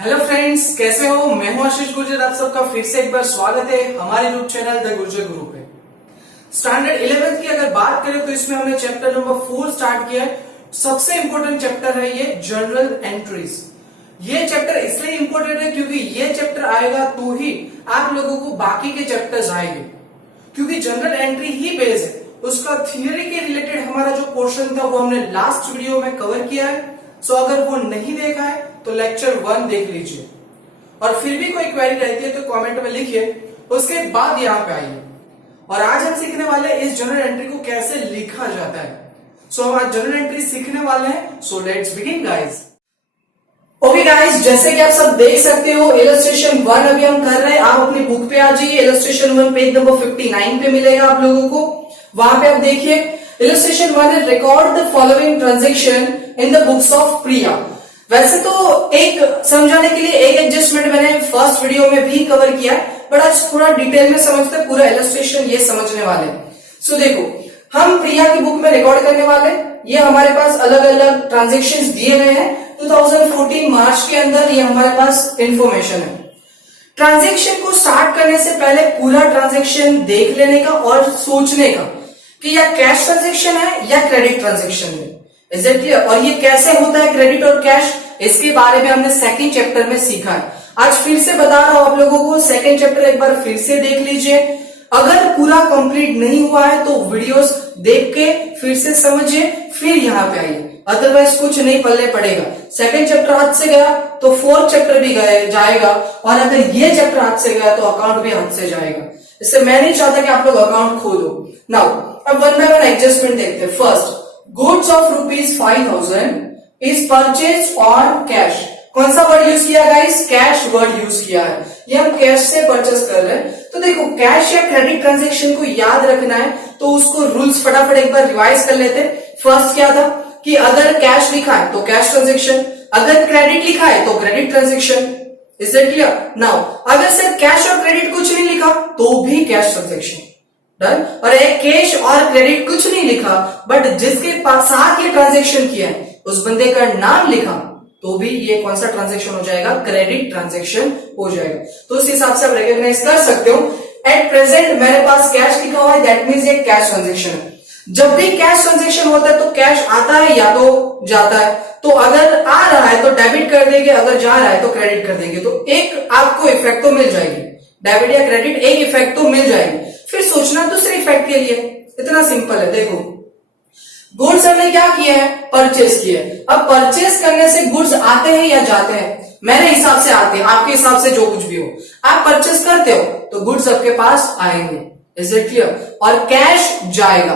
Hello friends, कैसे हो? मैं हूं आशीष गुर्जर। आप सबका फिर से एक बार स्वागत है हमारे YouTube channel the Gurjar group पे। स्टैंडर्ड 11th की अगर बात करें तो इसमें हमने चैप्टर नंबर 4 स्टार्ट किया है। सबसे इंपॉर्टेंट चैप्टर है ये जर्नल एंट्रीज। ये चैप्टर इसलिए इंपॉर्टेंट है क्योंकि ये चैप्टर आएगा तो ही आप लोगों को बाकी के चैप्टर्स आएंगे, क्योंकि जनरल एंट्री ही बेस है। उसका थियरी के रिलेटेड हमारा जो पोर्शन था वो हमने लास्ट वीडियो में कवर किया है। सो अगर वो नहीं देखा है तो लेक्चर 1 देख लीजिए, और फिर भी कोई क्वेरी रहती है तो कमेंट में लिखिए, उसके बाद यहाँ पे आइए। और आज हम सीखने वाले हैं इस जनरल एंट्री को कैसे लिखा जाता है। सो हम आज जनरल एंट्री सीखने वाले हैं। So let's begin guys. Okay guys, जैसे कि आप सब देख सकते हो इलस्ट्रेशन 1 अभी हम कर रहे हैं। आप अपनी बुक पे आ जाइए। इलस्ट्रेशन 1 पेज नंबर 59 पे मिलेगा आप लोगों को। वहां पे आप देखिए इलस्ट्रेशन 1 है, record the following transaction in the books of Priya. वैसे तो एक समझाने के लिए एक एडजस्टमेंट मैंने फर्स्ट वीडियो में भी कवर किया है, बट आज थोड़ा डिटेल में समझते हैं, पूरा इलस्ट्रेशन ये समझने वाले। सो देखो, हम प्रिया की बुक में रिकॉर्ड करने वाले। ये हमारे पास अलग अलग ट्रांजेक्शंस दिए गए हैं 2014 मार्च के अंदर। ये हमारे पास इंफॉर्मेशन है। ट्रांजेक्शन को स्टार्ट करने से पहले पूरा ट्रांजेक्शन देख लेने का और सोचने का कि यह कैश ट्रांजेक्शन है या क्रेडिट ट्रांजेक्शन है। Is it clear? और ये कैसे होता है क्रेडिट और कैश, इसके बारे में हमने सेकंड चैप्टर में सीखा है। आज फिर से बता रहा हूं आप लोगों को, सेकंड चैप्टर एक बार फिर से देख लीजिए। अगर पूरा कंप्लीट नहीं हुआ है तो वीडियोस देख के फिर से समझिए, फिर यहाँ पे आइए, अदरवाइज कुछ नहीं पल्ले पड़ेगा। सेकंड चैप्टर हाथ से गया तो फोर्थ चैप्टर भी जाएगा, और अगर ये चैप्टर हाथ से गया तो अकाउंट भी हाथ से जाएगा। इससे मैं नहीं चाहता कि आप लोग अकाउंट खोलो। नाउ अब वन बाय वन एडजस्टमेंट देखते हैं। First, goods of ₹5,000 is purchase on cash. कौन सा वर्ड यूज किया गाइस? कैश वर्ड यूज किया है। ये हम कैश से परचेज कर रहे हैं। तो देखो, कैश या क्रेडिट ट्रांजेक्शन को याद रखना है तो उसको रूल्स फटाफट एक बार रिवाइज कर लेते। फर्स्ट क्या था कि अगर कैश लिखा है तो कैश ट्रांजेक्शन, अगर क्रेडिट लिखा है तो credit transaction. Is it clear? Now अगर सिर्फ कैश और क्रेडिट कुछ नहीं लिखा तो भी कैश ट्रांजेक्शन डन। और एक कैश और क्रेडिट कुछ नहीं लिखा बट जिसके पास साथ ये ट्रांजेक्शन किया है उस बंदे का नाम लिखा तो भी ये कौन सा ट्रांजेक्शन हो जाएगा? क्रेडिट ट्रांजेक्शन हो जाएगा। तो उस हिसाब से आप रिकॉग्नाइज कर सकते हो। एट प्रेजेंट मेरे पास कैश लिखा हुआ है, दैट मीन्स ये कैश ट्रांजेक्शन है। जब भी कैश ट्रांजेक्शन होता है तो कैश आता है या तो जाता है। तो अगर आ रहा है तो डेबिट कर देंगे, अगर जा रहा है तो क्रेडिट कर देंगे। तो एक आपको इफेक्ट तो मिल जाएगी, डेबिट या क्रेडिट एक इफेक्ट तो मिल जाएगी। फिर सोचना दूसरे इफेक्ट के लिए, इतना सिंपल है। देखो, गुड्स हमने क्या किया है? परचेस किया है। अब परचेस करने से गुड्स आते हैं या जाते हैं? मेरे हिसाब से आते हैं, आपके हिसाब से जो कुछ भी हो। आप परचेस करते हो तो गुड्स आपके पास आएंगे। Is it clear? और कैश जाएगा,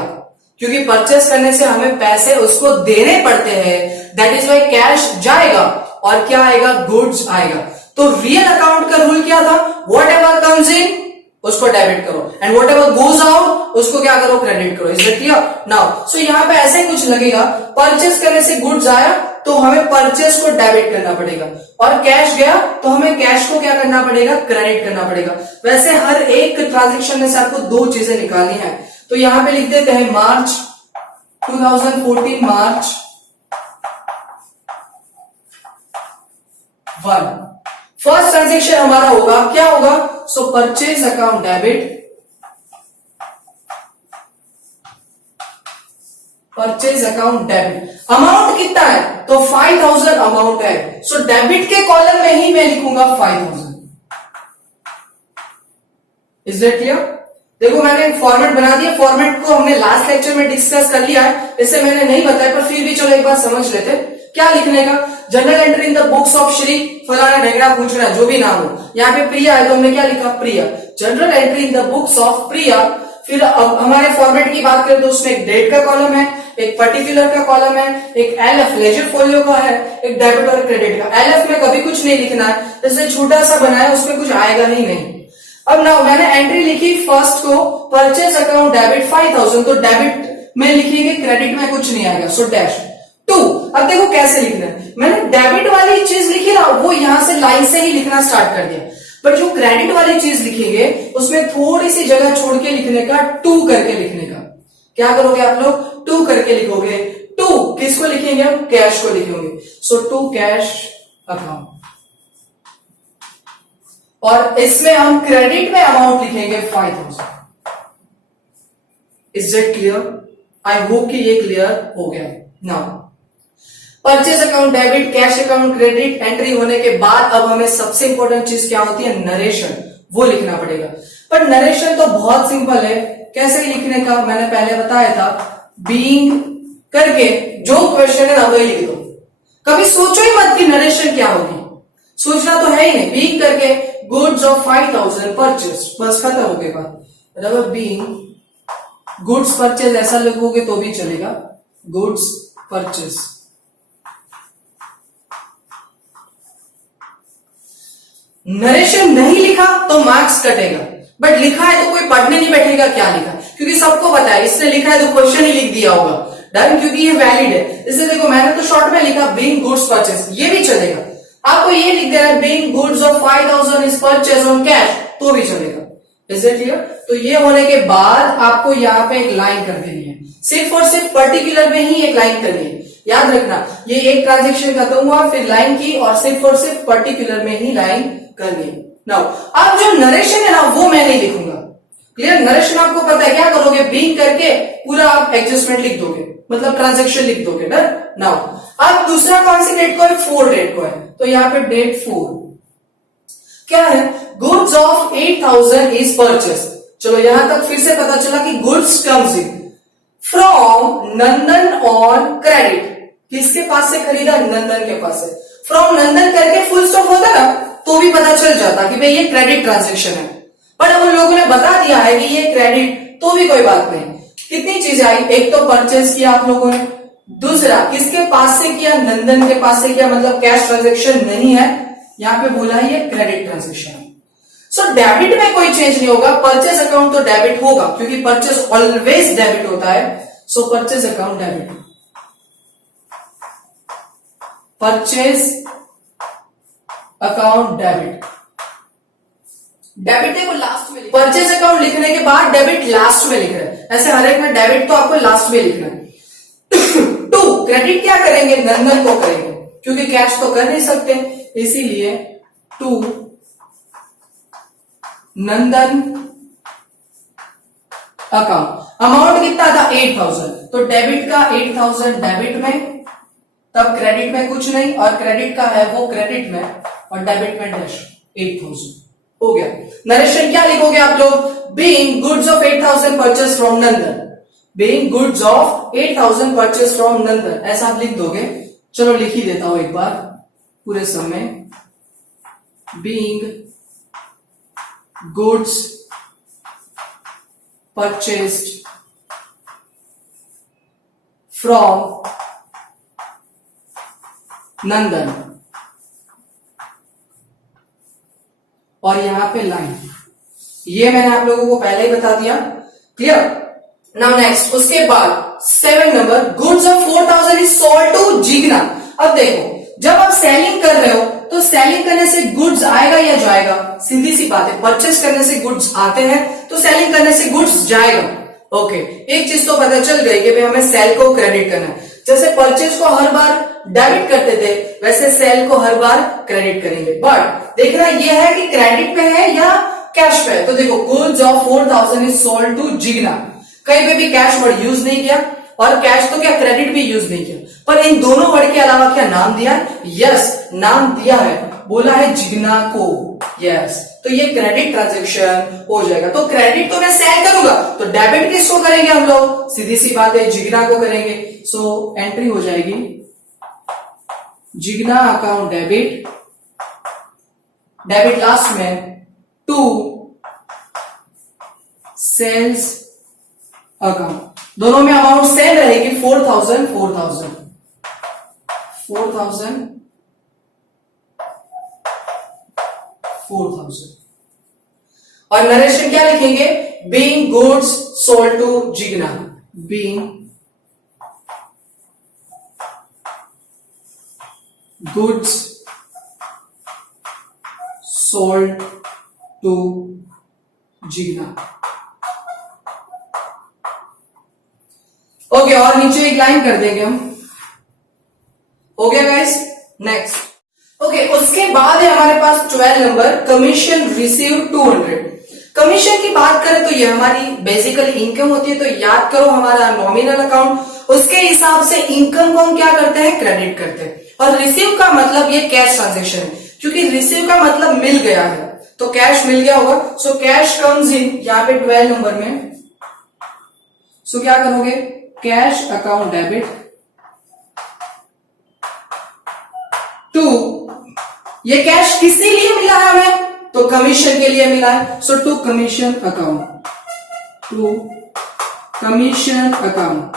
क्योंकि परचेस करने से हमें पैसे उसको देने पड़ते हैं। दैट इज वाई कैश जाएगा और क्या आएगा? गुड्स आएगा। तो रियल अकाउंट का रूल क्या था? वॉट एवर कम्स इन उसको डेबिट करो, and what ever goes out उसको क्या करो? क्रेडिट करो। Is it clear? Now so यहाँ पे ऐसे कुछ लगेगा, परचेस करने से गुड्स आया तो हमें परचेस को डेबिट करना पड़ेगा, और कैश गया तो हमें कैश को क्या करना पड़ेगा? क्रेडिट करना पड़ेगा। वैसे हर एक ट्रांजेक्शन में से आपको दो चीजें निकालनी है। तो यहाँ पे लिख देते हैं मार्च 2014 मार्च 1। फर्स्ट ट्रांजेक्शन हमारा होगा, क्या होगा? सो purchase account debit, purchase account debit. Amount कितना है? तो 5,000 अमाउंट है। सो डेबिट के कॉलम में ही मैं लिखूंगा 5,000। Is it clear? देखो, मैंने एक फॉर्मेट बना दिया। फॉर्मेट को हमने लास्ट लेक्चर में डिस्कस कर लिया है, इसे मैंने नहीं बताया, पर फिर भी चलो एक बार समझ लेते। क्या लिखने का? General entry in the books of Shri फलाना ढेंगड़ा पूछना, जो भी नाम हो। यहाँ पे प्रिया है तो हमने क्या लिखा? Priya. General entry in the books of Priya. फिर अब हमारे फॉर्मेट की बात करें तो उसमें एक डेट का कॉलम है, एक पर्टिकुलर का कॉलम है, एक एलएफ लेजर फोलियो का है, एक डेबिट और क्रेडिट का। एलएफ में कभी कुछ नहीं लिखना है, जैसे छोटा सा बनाया उसमें कुछ आएगा ही नहीं। अब ना मैंने एंट्री लिखी फर्स्ट को, परचेज अकाउंट डेबिट 5,000, तो डेबिट में लिखेंगे, क्रेडिट में कुछ नहीं आएगा, सो डैश 2। अब देखो कैसे लिखना है। मैंने डेबिट वाली चीज लिखी ना, वो यहां से लाइन से ही लिखना स्टार्ट कर दिया, पर जो क्रेडिट वाली चीज लिखेंगे उसमें थोड़ी सी जगह छोड़ के लिखने का, 2 करके लिखने का। क्या करोगे आप लोग? 2 करके लिखोगे। 2 किसको लिखेंगे? हम कैश को लिखेंगे। सो 2 कैश अकाउंट। और इसमें हम क्रेडिट में अमाउंट लिखेंगे 5000। Is it clear? I hope कि ये क्लियर हो गया। Now purchase account debit, cash account credit entry होने के बाद अब हमें सबसे इंपॉर्टेंट चीज क्या होती है? नरेशन, वो लिखना पड़ेगा। पर नरेशन तो बहुत सिंपल है, कैसे लिखने का मैंने पहले बताया था, बीइंग करके जो क्वेश्चन है ना वही लिख दो। कभी सोचो ही मत कि नरेशन क्या होगी, सोचना तो है ही नहीं। बीइंग करके गुड्स ऑफ 5000 परचेज, बस खत्म हो गई बात। मतलब बीइंग गुड्स परचेज ऐसा लिखोगे तो भी चलेगा, गुड्स परचेज। नरेशन नहीं लिखा तो मार्क्स कटेगा, बट लिखा है तो कोई पढ़ने नहीं बैठेगा क्या लिखा, क्योंकि सबको पता है इसने लिखा है तो क्वेश्चन ही लिख दिया होगा डन, क्योंकि ये वैलिड है। इसलिए देखो मैंने तो शॉर्ट में लिखा बीइंग गुड्स परचेज, ये भी चलेगा। आपको ये लिख देना है being goods of 5000 is purchase on cash, तो भी चलेगा। Is it clear? तो ये होने के बाद आपको यहाँ पे एक लाइन कर देनी है, सिर्फ और सिर्फ पर्टिकुलर में ही एक लाइन करनी है। याद रखना, ये एक ट्रांजेक्शन खत्म हुआ फिर लाइन की, और सिर्फ पर्टिकुलर में ही लाइन करनी। नाउ अब जो नरेशन है ना वो मैं नहीं लिखूंगा। क्लियर? नरेशन आपको पता है क्या करोगे, बीइंग करके पूरा आप एडजस्टमेंट लिख दोगे, मतलब ट्रांजेक्शन लिख दोगे। डन? नाउ अब दूसरा कौन सी डेट को है? 4 डेट को है, तो यहाँ पे डेट 4 क्या है? Goods of 8000 is purchase. चलो यहां तक फिर से पता चला कि goods comes in from Nandan on credit. किसके पास से खरीदा? नंदन के पास से। फ्रॉम नंदन करके फुल स्टॉप होता ना तो भी पता चल जाता कि भाई ये क्रेडिट ट्रांजेक्शन है, पर अब उन लोगों ने बता दिया है कि ये क्रेडिट, तो भी कोई बात नहीं। कितनी चीजें आई, एक तो परचेज किया आप लोगों ने, दूसरा किसके पास से किया? नंदन के पास से किया, मतलब कैश ट्रांजेक्शन नहीं है, यहाँ पे बोला है ये क्रेडिट ट्रांजेक्शन। सो डेबिट में कोई चेंज नहीं होगा, परचेज अकाउंट तो डेबिट होगा क्योंकि परचेज ऑलवेज डेबिट होता है। सो purchase account debit, purchase account debit. Debit देखो लास्ट में, परचेज अकाउंट लिखने के बाद डेबिट लास्ट में लिख रहे हैं, ऐसे हर एक में डेबिट तो आपको लास्ट में लिखना है। टू क्रेडिट क्या करेंगे? नंदन को करेंगे, क्योंकि कैश तो कर नहीं सकते, इसीलिए टू नंदन अकाउंट। अमाउंट कितना था? 8000, तो डेबिट का 8000 डेबिट में, तब क्रेडिट में कुछ नहीं, और क्रेडिट का है वो क्रेडिट में, और डेबिट में डैश 8000 हो गया। नरेशन क्या लिखोगे आप लोग? Being goods of 8000 purchase from Nandan, being goods of 8000 purchase from Nandan, ऐसा आप लिख दोगे। चलो लिख ही देता हूं एक बार पूरे समय, बीइंग गुड्स परचेज्ड फ्रॉम नंदन, और यहां पे लाइन, ये मैंने आप लोगों को पहले ही बता दिया। क्लियर? नाउ नेक्स्ट, उसके बाद 7 number, goods of 4000 is sold to Jigna. अब देखो जब आप सेलिंग कर रहे हो तो सेलिंग करने से गुड्स आएगा या जाएगा? सीधी सी बात है, परचेस करने से गुड्स आते हैं तो सेलिंग करने से गुड्स जाएगा। ओके, एक चीज तो पता चल गई कि भाई हमें सेल को क्रेडिट करना है। जैसे परचेज को हर बार डेबिट करते थे वैसे सेल को हर बार क्रेडिट करेंगे, बट देखना यह है कि क्रेडिट पे है या कैश पे है। तो देखो goods of 4000 is sold to Jigna, कहीं पे भी कैश वर्ड यूज नहीं किया, और कैश तो क्या क्रेडिट भी यूज नहीं किया, पर इन दोनों वर्ड के अलावा क्या नाम दिया? यस, नाम दिया है, बोला है जिग्ना को। यस, तो ये क्रेडिट ट्रांजेक्शन हो जाएगा। तो क्रेडिट तो मैं सेल करूंगा, तो डेबिट किसको करेंगे हम लोग? सीधी सी बात है, जिग्ना को करेंगे। सो एंट्री हो जाएगी Jigna account debit, debit last में, टू सेल्स अकाउंट। दोनों में अमाउंट सेम रहेगी, 4000 4000 4000 4000। और नरेशन क्या लिखेंगे? Being goods sold to Jigna, being goods sold to Jigna. Okay, और नीचे एक लाइन कर देंगे हम। हो गया गाइस? नेक्स्ट। ओके, ओके, उसके बाद है हमारे पास 12 नंबर कमीशन रिसीव 200। कमीशन की बात करें तो ये हमारी बेसिकली इनकम होती है, तो याद करो हमारा नॉमिनल अकाउंट, उसके हिसाब से इनकम को हम क्या करते हैं, क्रेडिट करते हैं। और रिसीव का मतलब ये कैश ट्रांजेक्शन है, क्योंकि रिसीव का मतलब मिल गया है, तो कैश मिल गया होगा। सो कैश कम्स इन, यहाँ पे 12 नंबर में सो क्या करोगे, कैश अकाउंट डेबिट टू, ये कैश किसी लिए मिला है हमें, तो कमीशन के लिए मिला है, so to commission account, to commission account,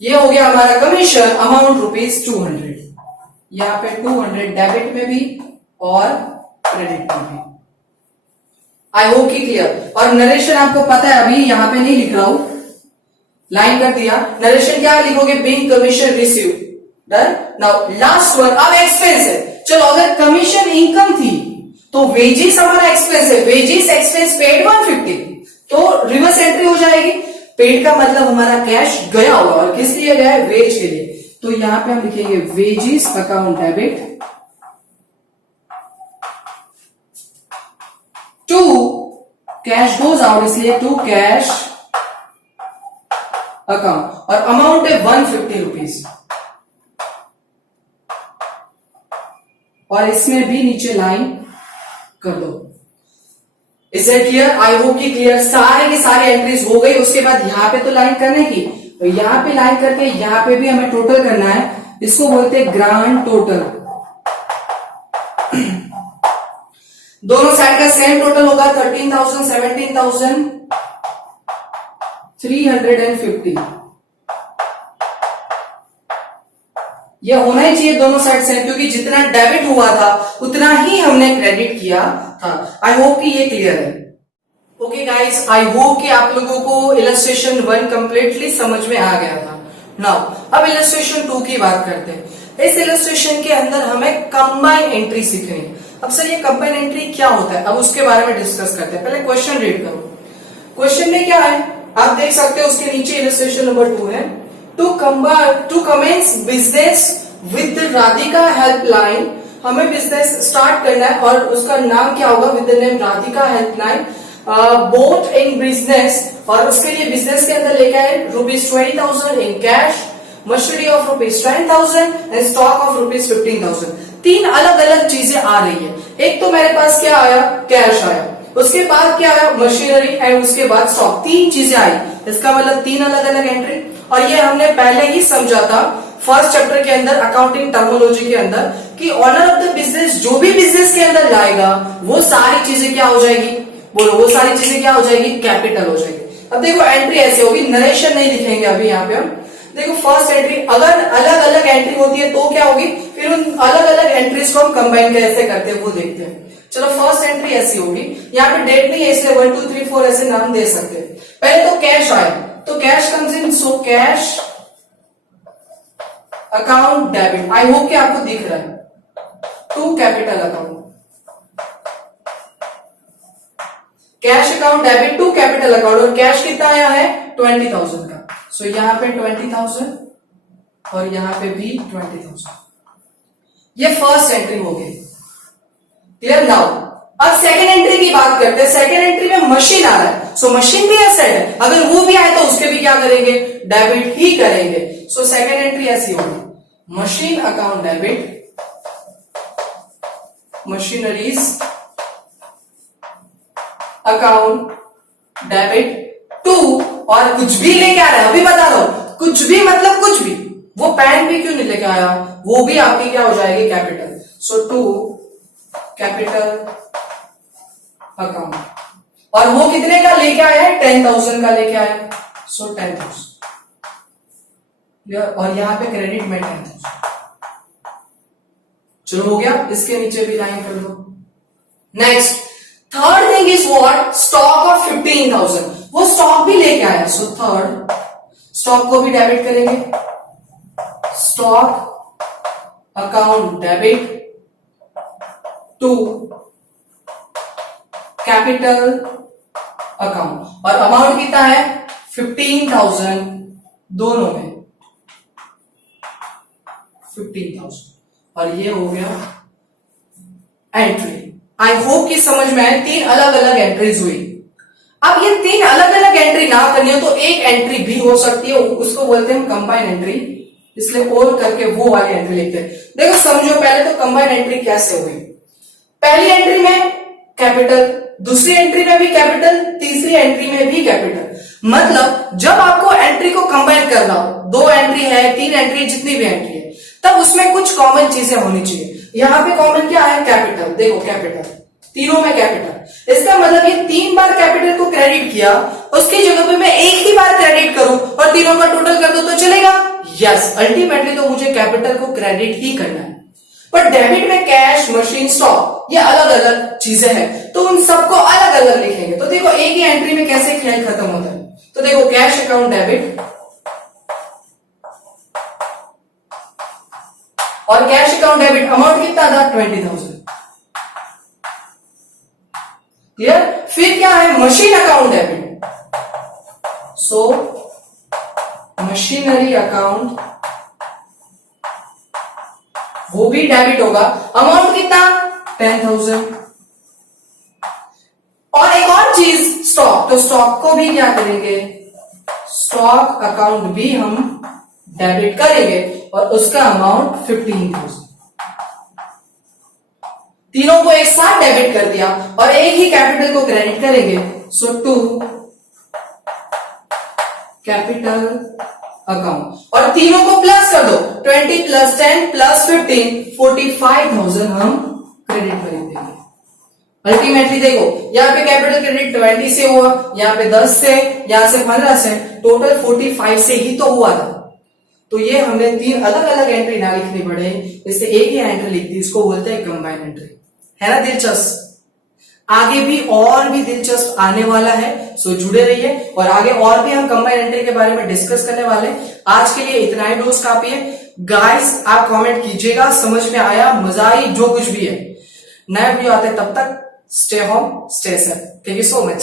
ये हो गया हमारा कमीशन अमाउंट ₹200। यहां पे 200 डेबिट में भी और क्रेडिट में भी। आई होप की क्लियर। और नरेशन आपको पता है, अभी यहां पे नहीं लिख रहा हूं, लाइन कर दिया। नरेशन क्या लिखोगे, being commission receive, done. Now last one, अब एक्सपेंस है। चलो अगर कमीशन इनकम थी तो वेजेस हमारा एक्सपेंस है, वेजेस एक्सपेंस पेड 150, तो रिवर्स एंट्री हो जाएगी। पेड का मतलब हमारा कैश गया होगा, और किस लिए गया है, वेज के लिए, तो यहां पे हम लिखेंगे wages account debit to cash goes out, इसलिए टू कैश अकाउंट, और अमाउंट है 150 रुपीज, और इसमें भी नीचे लाइन कर दो। Is it clear? I hope की क्लियर। सारे की सारी एंट्रीज हो गई। उसके बाद यहां पे तो लाइन करने की, तो यहां पे लाइन करके यहां पे भी हमें टोटल करना है, इसको बोलते हैं ग्रांड टोटल। दोनों साइड का सेम टोटल होगा 13,000, 17,350। ये होना ही चाहिए दोनों साइड से, क्योंकि जितना डेबिट हुआ था उतना ही हमने क्रेडिट किया था। आई होप कि ये क्लियर है। ओके गाइस, आई होप कि आप लोगों को इलस्ट्रेशन 1 कंप्लीटली समझ में आ गया था। नाउ अब इलस्ट्रेशन 2 की बात करते हैं। इस इलस्ट्रेशन के अंदर हमें कंबाइन एंट्री सीखनी है। अब सर ये कंबाइन एंट्री क्या होता है, अब उसके बारे में डिस्कस करते हैं। पहले क्वेश्चन रीड करो। क्वेश्चन में क्या है आप देख सकते हो, उसके नीचे इलस्ट्रेशन नंबर 2 है। To commence business with Radhika helpline, हमें बिजनेस स्टार्ट करना है और उसका नाम क्या होगा, with the name Radhika helpline, both in business, और उसके लिए बिजनेस के अंदर लेके आए ₹20,000 in cash, machinery of ₹10,000 and stock of ₹15,000। 3 अलग अलग चीजें आ रही है। एक तो मेरे पास क्या आया, कैश आया, उसके बाद क्या आया, मशीनरी, एंड उसके बाद स्टॉक। 3 चीजें आई, इसका मतलब 3 अलग अलग एंट्री। और ये हमने पहले ही समझा था फर्स्ट चैप्टर के अंदर अकाउंटिंग टर्मिनोलॉजी के अंदर, कि ऑनर ऑफ द बिजनेस जो भी बिजनेस के अंदर लाएगा वो सारी चीजें क्या हो जाएगी, बोलो, वो सारी चीजें क्या हो जाएगी, कैपिटल हो जाएगी। अब देखो एंट्री ऐसे होगी, नरेशन नहीं लिखेंगे अभी यहाँ पे हम। देखो फर्स्ट एंट्री, अगर अलग अलग एंट्री होती है तो क्या होगी, फिर उन अलग अलग एंट्रीज को हम कंबाइन कैसे करते हैं वो देखते हैं। चलो फर्स्ट एंट्री ऐसी होगी, यहाँ पे डेट नहीं है इसलिए 1 2 3 4 ऐसे नाम दे सकते हैं। पहले तो कैश आए, तो cash comes in, so cash account debit. I hope कि आपको दिख रहा है, to capital account, cash account debit to capital account. और कैश कितना आया है, 20,000 का, सो यहां पे 20,000 और यहां पे भी 20,000। ये फर्स्ट एंट्री हो गई, क्लियर। नाउ अब सेकंड एंट्री की बात करते हैं। सेकंड एंट्री में मशीन आ रहा है, सो मशीन भी एसेट है, अगर वो भी आए तो उसके भी क्या करेंगे, डेबिट ही करेंगे। सो सेकंड एंट्री ऐसी होगी, machine account debit, machineries account debit to, और कुछ भी लेके आ रहा है, अभी बता रहा हूं, कुछ भी मतलब कुछ भी, वो पेन भी क्यों नहीं लेके आया, वो भी आपकी क्या हो जाएगी, capital. So to capital account, और वो कितने का लेके आया है, 10,000 का लेके आया, सो 10,000, और यहां पे क्रेडिट में 10,000। चलो हो गया, इसके नीचे भी लाइन कर दो। Next third thing is what, stock of 15,000, वो स्टॉक भी लेके आया, सो थर्ड स्टॉक को भी डेबिट करेंगे, stock account debit to capital account, और अमाउंट कितना है, 15,000 दोनों में, 15,000 और ये हो गया एंट्री। आई होप कि समझ में आए, 3 अलग अलग एंट्रीज हुई। अब ये 3 अलग अलग एंट्री ना करनी हो तो एक एंट्री भी हो सकती है, उसको बोलते हैं कंबाइन एंट्री, इसलिए और करके वो वाली एंट्री लिखते हैं। देखो समझो पहले तो कंबाइन एंट्री कैसे हुई। पहली एंट्री में कैपिटल, दूसरी एंट्री में भी कैपिटल, तीसरी एंट्री में भी कैपिटल। मतलब जब आपको एंट्री को कंबाइन करना हो, 2 एंट्री है, 3 एंट्री, जितनी भी एंट्री है, तब उसमें कुछ कॉमन चीजें होनी चाहिए। यहां पे कॉमन क्या है? कैपिटल। देखो कैपिटल, तीनों में कैपिटल। इसका मतलब ये 3 बार कैपिटल को क्रेडिट किया, उसकी जगह पे मैं एक ही बार क्रेडिट करूं और तीनों का टोटल कर दो तो चलेगा? यस, अल्टीमेटली तो मुझे कैपिटल को क्रेडिट ही करना है। पर डेबिट में कैश, मशीन, स्टॉक, ये अलग अलग चीजें हैं, तो उन सबको अलग अलग लिखेंगे। तो देखो एक ही एंट्री में कैसे खेल खत्म होता है। तो देखो कैश अकाउंट डेबिट और कैश अकाउंट डेबिट, अमाउंट कितना था? 20,000। क्लियर? फिर क्या है? मशीन अकाउंट डेबिट, सो मशीनरी अकाउंट वो भी डेबिट होगा, अमाउंट कितना? 10,000। और एक और चीज स्टॉक, तो स्टॉक को भी क्या करेंगे? स्टॉक अकाउंट भी हम डेबिट करेंगे और उसका अमाउंट 15,000। तीनों को एक साथ डेबिट कर दिया और एक ही कैपिटल को क्रेडिट करेंगे, सो टू कैपिटल अकाउंट और तीनों को प्लस कर दो, 20 प्लस 10 प्लस 15, 45,000 हम क्रेडिट कर देंगे। अल्टीमेटली देखो यहाँ पे कैपिटल क्रेडिट 20 से हुआ, यहाँ पे 10 से, यहाँ से 15 से, टोटल 45 से ही तो हुआ था। तो ये हमने 3 अलग अलग एंट्री ना लिखनी पड़े, इससे एक ही एंट्री लिख दी, इसको बोलते हैं कंबाइन एंट्री। है ना दिलचस्प? आगे भी और भी दिलचस्प आने वाला है, सो जुड़े रहिए और आगे और भी हम कंबाइन एंट्री के बारे में डिस्कस करने वाले हैं। आज के लिए इतना ही डोज काफी है। गाइस आप कमेंट कीजिएगा, समझ में आया, मजा आई, जो कुछ भी है। नया वीडियो आते हैं, तब तक stay home, stay safe. Thank you so much.